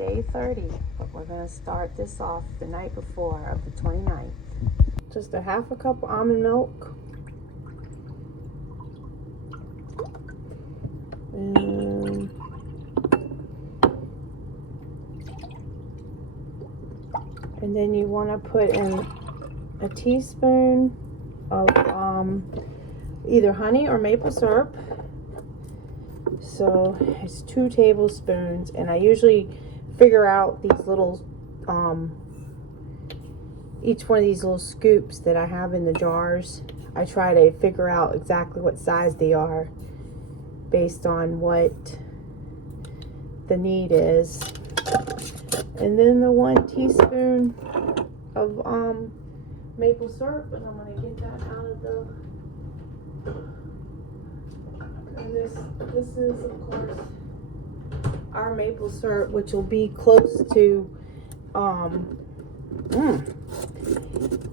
day 30, but we're going to start this off the night before of the 29th. Just a half a cup of almond milk. And then you want to put in a teaspoon of either honey or maple syrup. So it's 2 tablespoons, and I usually figure out these little each one of these little scoops that I have in the jars. I try to figure out exactly what size they are based on what the need is. And then the 1 teaspoon of maple syrup, and I'm going to get that out of the, and this is of course our maple syrup, which will be close to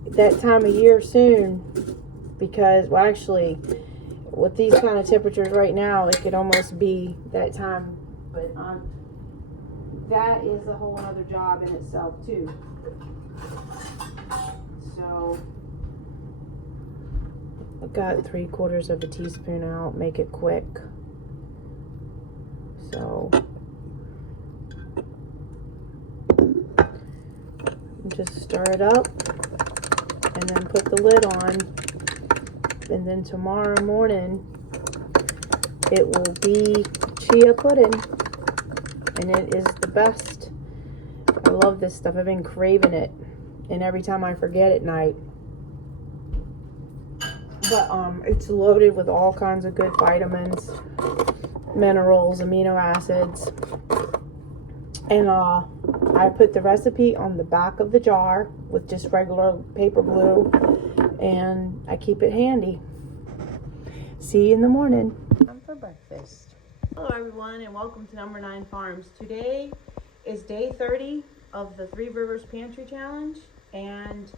that time of year soon, because, well, actually with these kind of temperatures right now, it could almost be that time, but that is a whole other job in itself too. So I've got 3/4 of a teaspoon out, make it quick. So just stir it up and then put the lid on, and then tomorrow morning it will be chia pudding, and it is the best. I love this stuff. I've been craving it, and every time I forget at night. But it's loaded with all kinds of good vitamins, minerals, amino acids. And I put the recipe on the back of the jar with just regular paper glue, and I keep it handy. See you in the morning. Time for breakfast. Hello everyone, and welcome to Number 9 Farms. Today is day 30 of the Three Rivers Pantry Challenge, and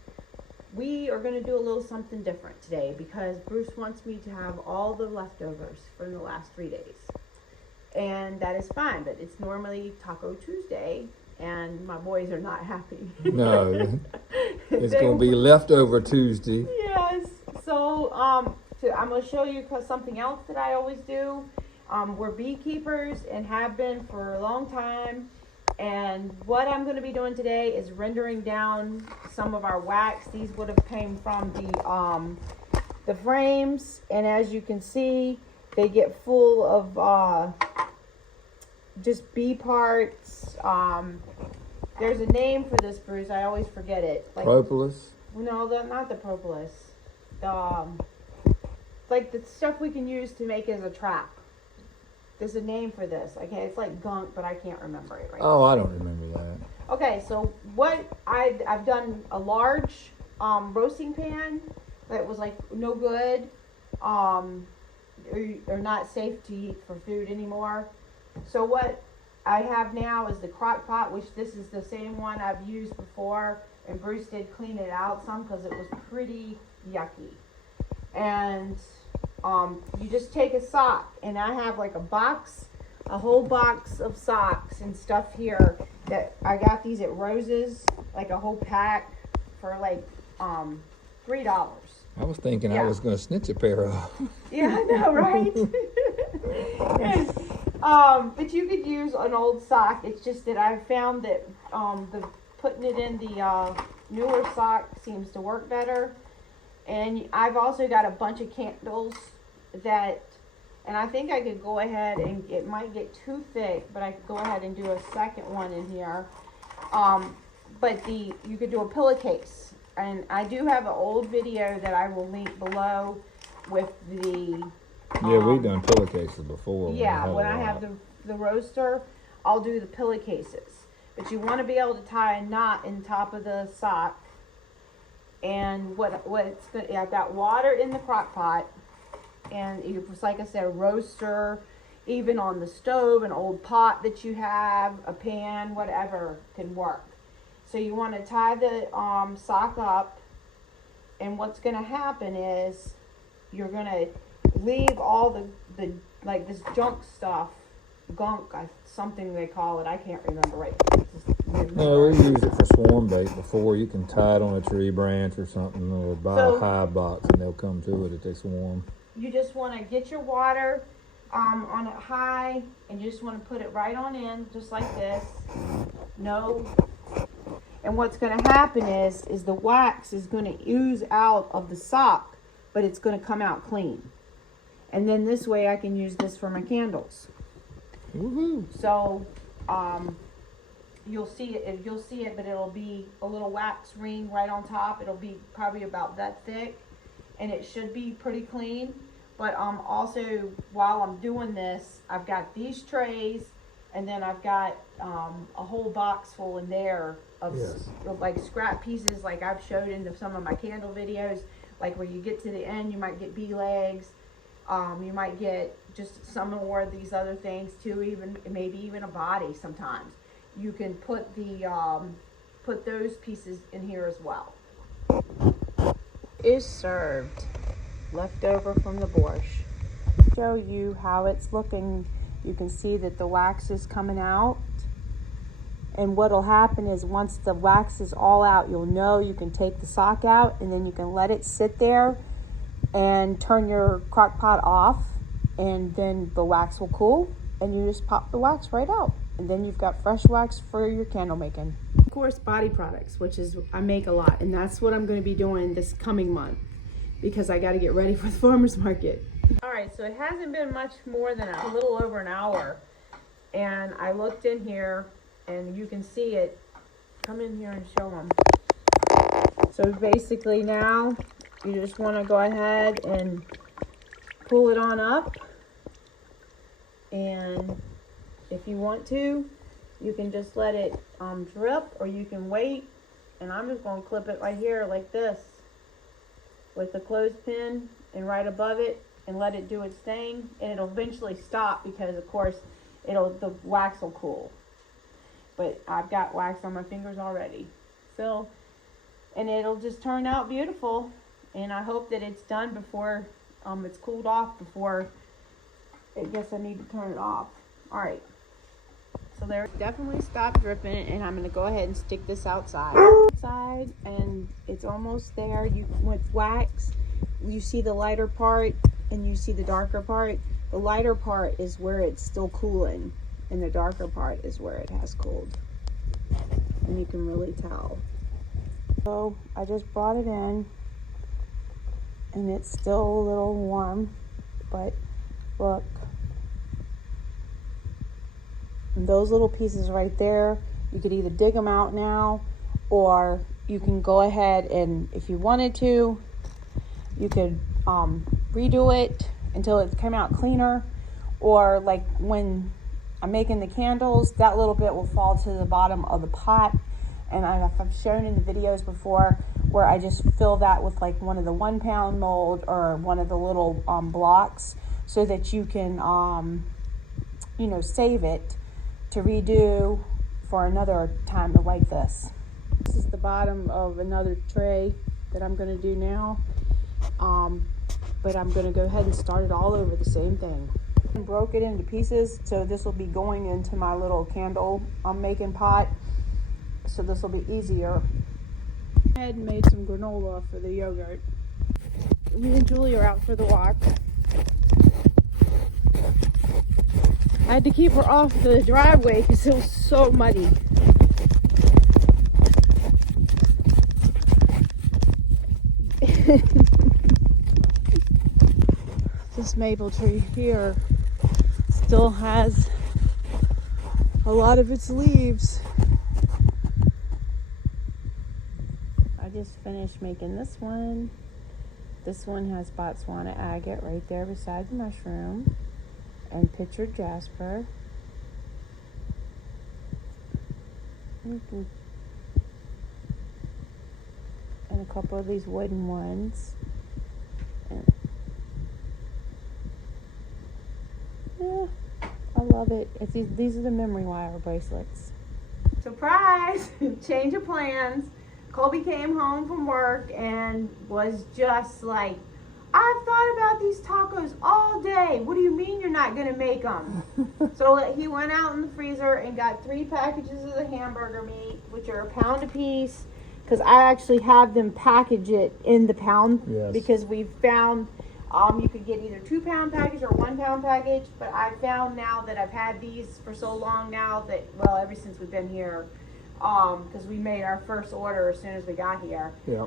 we are going to do a little something different today because Bruce wants me to have all the leftovers from the last 3 days. And that is fine, but it's normally Taco Tuesday, and my boys are not happy. No, it's going to be leftover Tuesday. Yes. So I'm going to show you something else that I always do. We're beekeepers and have been for a long time. And what I'm going to be doing today is rendering down some of our wax. These would have came from the frames, and as you can see, they get full of just bee parts. There's a name for this, Bruce. I always forget it. Like, Propolis? No, not the propolis. Like the stuff we can use to make as a trap. There's a name for this. Okay, it's like gunk, but I can't remember it right now. Oh, I don't remember that. Okay, so what I've done a large roasting pan that was like no good, or not safe to eat for food anymore. So what I have now is the crock pot, which this is the same one I've used before, and Bruce did clean it out some because it was pretty yucky. And you just take a sock, and I have like a whole box of socks and stuff here that I got these at Rose's, like a whole pack for like $3. I was thinking I was going to snitch a pair off. Yeah, I know, right? But you could use an old sock. It's just that I found that putting it in the newer sock seems to work better. And I've also got a bunch of candles and I think I could go ahead, and it might get too thick, but I could go ahead and do a second one in here. But you could do a pillowcase, and I do have an old video that I will link below with the. Yeah, we've done pillowcases before. Yeah, when I have the roaster, I'll do the pillowcases. But you want to be able to tie a knot in top of the sock. And I've got water in the crock pot, and just like I said, a roaster, even on the stove, an old pot that you have, a pan, whatever can work. So you want to tie the sock up, and what's going to happen is you're going to leave all the like this junk stuff gunk, something they call it. I can't remember right. No, we use it for swarm bait before. You can tie it on a tree branch or something, or buy a hive box and they'll come to it if they swarm. You just want to get your water on it high, and you just want to put it right on in, just like this. No. And what's going to happen is the wax is going to ooze out of the sock, but it's going to come out clean. And then this way I can use this for my candles. Woohoo! So, you'll see it, but it'll be a little wax ring right on top. It'll be probably about that thick, and it should be pretty clean. But also, while I'm doing this, I've got these trays, and then I've got a whole box full in there of like scrap pieces, like I've showed in some of my candle videos. Like where you get to the end, you might get bee legs. You might get just some more of these other things too, even maybe even a body sometimes. You can put put those pieces in here as well. Is served. Leftover from the borscht. Show you how it's looking. You can see that the wax is coming out. And what'll happen is once the wax is all out, you'll know you can take the sock out, and then you can let it sit there and turn your crock pot off, and then the wax will cool, and you just pop the wax right out, and then you've got fresh wax for your candle making. Of course, body products, which is I make a lot, and that's what I'm going to be doing this coming month because I got to get ready for the farmer's market. All right, so it hasn't been much more than a little over an hour, and I looked in here, and you can see it. Come in here and show them. So basically now, you just want to go ahead and pull it on up, and if you want to, you can just let it drip, or you can wait, and I'm just going to clip it right here like this with the clothespin and right above it, and let it do its thing, and it'll eventually stop because of course the wax will cool. But I've got wax on my fingers already, so, and it'll just turn out beautiful. And I hope that it's done before it's cooled off, before I guess I need to turn it off. All right, so there, definitely stopped dripping, and I'm going to go ahead and stick this outside, and it's almost there. You with wax, you see the lighter part and you see the darker part. The lighter part is where it's still cooling, and the darker part is where it has cooled, and you can really tell. So I just brought it in, and it's still a little warm, but look, and those little pieces right there, you could either dig them out now, or you can go ahead and, if you wanted to, you could redo it until it came out cleaner. Or like when I'm making the candles, that little bit will fall to the bottom of the pot, and I've shown in the videos before where I just fill that with like one of the 1 pound mold or one of the little blocks, so that you can save it to redo for another time like this. This is the bottom of another tray that I'm going to do now, but I'm going to go ahead and start it all over the same thing. I broke it into pieces, so this will be going into my little candle making pot, so this will be easier. I had made some granola for the yogurt. Me and Julie are out for the walk. I had to keep her off the driveway because it was so muddy. This maple tree here still has a lot of its leaves. I just finished making this one. This one has Botswana agate right there beside the mushroom, and pictured jasper. And a couple of these wooden ones. And yeah, I love it. These are the memory wire bracelets. Surprise! Change of plans. Colby came home from work and was just like, I've thought about these tacos all day. What do you mean you're not gonna make them? So he went out in the freezer and got 3 packages of the hamburger meat, which are £1 a piece. Because I actually have them package it in the pound. Yes. Because we found you could get either 2-pound package or 1-pound package. But I found now that I've had these for so long now that, well, ever since we've been here, because we made our first order as soon as we got here. Yeah.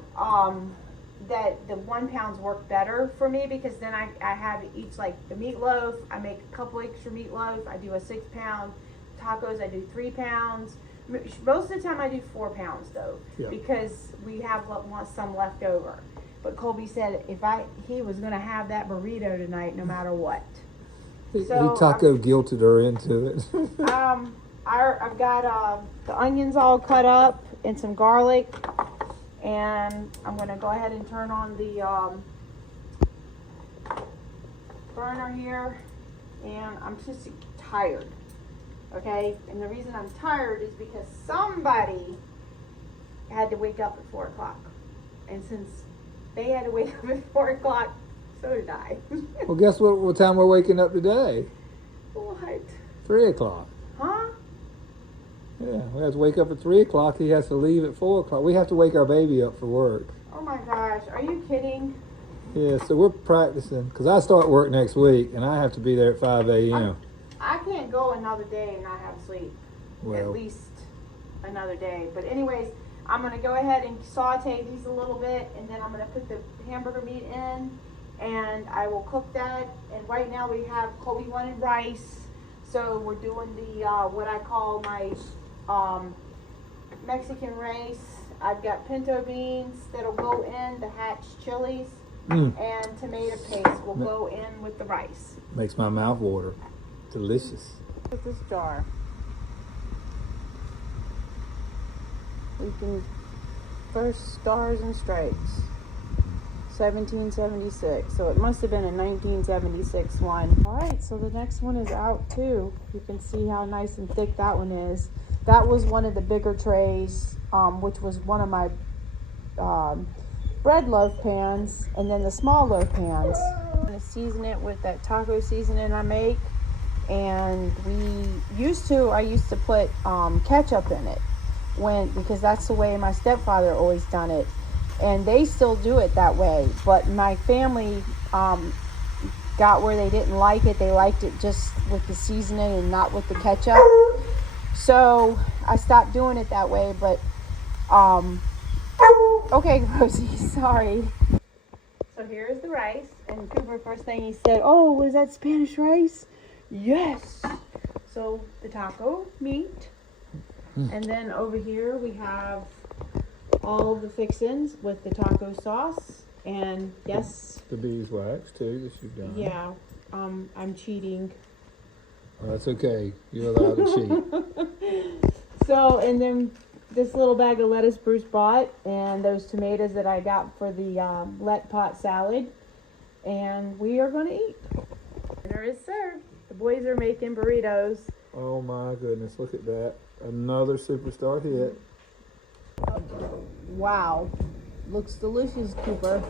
That the 1 pounds work better for me, because then I have each, like the meatloaf, I make a couple extra meatloaf, I do a 6-pound tacos, I do 3 pounds. Most of the time I do 4 pounds though, Yeah. because we have want some left over. But Colby said he was gonna have that burrito tonight no matter what. He So, taco guilted her into it. I've got the onions all cut up and some garlic. And I'm going to go ahead and turn on the burner here. And I'm just tired. Okay? And the reason I'm tired is because somebody had to wake up at 4 o'clock. And since they had to wake up at 4 o'clock, so did I. Well, guess what time we're waking up today? What? 3 o'clock. Huh? Yeah, we have to wake up at 3 o'clock. He has to leave at 4 o'clock. We have to wake our baby up for work. Oh my gosh, are you kidding? Yeah, so we're practicing. Because I start work next week, and I have to be there at 5 a.m. I can't go another day and not have sleep. Well, At least another day. But anyways, I'm going to go ahead and saute these a little bit, and then I'm going to put the hamburger meat in, and I will cook that. And right now we have Colby wanted rice, so we're doing the what I call my Mexican rice. I've got pinto beans that'll go in, the hatch chilies, and tomato paste will go in with the rice. makes my mouth water. Delicious. Look at this jar. We can first Stars and Stripes, 1776. So it must have been a 1976 one. All right, so the next one is out too. You can see how nice and thick that one is. That was one of the bigger trays, which was one of my bread loaf pans, and then the small loaf pans. I'm gonna season it with that taco seasoning I make, and I used to put ketchup in it because that's the way my stepfather always done it, and they still do it that way. But my family got where they didn't like it. They liked it just with the seasoning and not with the ketchup. So I stopped doing it that way. But okay, Rosie, sorry. So here's the rice, and Cooper, first thing he said, "Oh, was that Spanish rice?" Yes. So the taco meat. And then over here we have all the fixins with the taco sauce, and yes, The beeswax too that you've done. yeah, I'm cheating. Well, that's okay. You're allowed to cheat. So, and then this little bag of lettuce Bruce bought, and those tomatoes that I got for the LetPot salad, and we are going to eat. Dinner is served. The boys are making burritos. Oh my goodness, look at that. Another superstar hit. Wow, looks delicious, Cooper.